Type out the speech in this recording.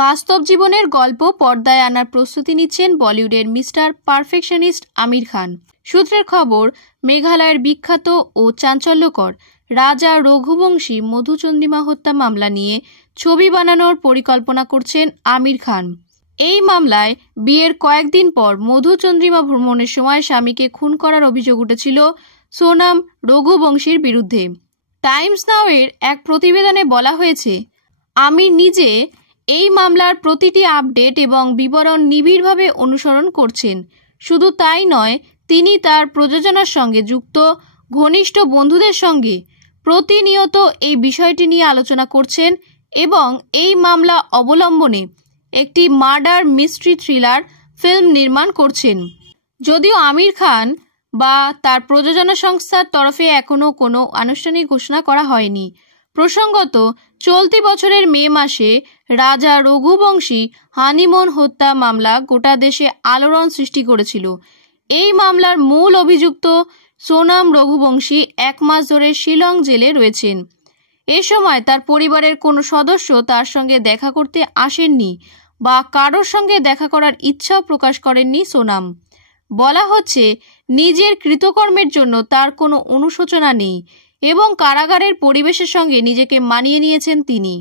বাস্তব জীবনের গল্প পর্দায় আনার প্রস্তুতি নিচ্ছেন বলিউডের মিস্টার পারফেকশনিস্ট আমির খান। সূত্রের খবর, মেঘালয়ের বিখ্যাত ও চাঞ্চল্যকর রাজা রঘুবংশী মধুচন্দ্রিমা হত্যা মামলা নিয়ে ছবি বানানোর পরিকল্পনা করছেন আমির খান। এই মামলায় বিয়ের কয়েকদিন পর মধুচন্দ্রিমা ভ্রমণের সময় স্বামীকে খুন করার অভিযোগ উঠেছিল সোনাম রঘুবংশীর বিরুদ্ধে। টাইমস নাও এর এক প্রতিবেদনে বলা হয়েছে, আমির নিজে এই মামলার প্রতিটি আপডেট এবং বিবরণ নিবিড়ভাবে অনুসরণ করছেন। শুধু তাই নয়, তিনি তার প্রযোজনার সঙ্গে যুক্ত ঘনিষ্ঠ বন্ধুদের সঙ্গে প্রতিনিয়ত এই বিষয়টি নিয়ে আলোচনা করছেন এবং এই মামলা অবলম্বনে একটি মার্ডার মিস্ট্রি থ্রিলার ফিল্ম নির্মাণ করছেন। যদিও আমির খান বা তার প্রযোজনা সংস্থার তরফে এখনও কোনো আনুষ্ঠানিক ঘোষণা করা হয়নি। প্রসঙ্গত, চলতি বছরের মে মাসে রাজা রঘুবংশী হানিমুন হত্যা মামলা গোটা দেশে আলোড়ন সৃষ্টি করেছিল। এই মামলার মূল অভিযুক্ত সোনাম রঘুবংশী 1 মাস ধরে শিলং জেলে রয়েছেন। এ সময় তার পরিবারের কোনো সদস্য তার সঙ্গে দেখা করতে আসেননি বা কারোর সঙ্গে দেখা করার ইচ্ছাও প্রকাশ করেননি সোনাম। বলা হচ্ছে, নিজের কৃতকর্মের জন্য তার কোনো অনুশোচনা নেই এবং কারাগারের পরিবেশের সঙ্গে নিজেকে মানিয়ে নিয়েছেন তিনি।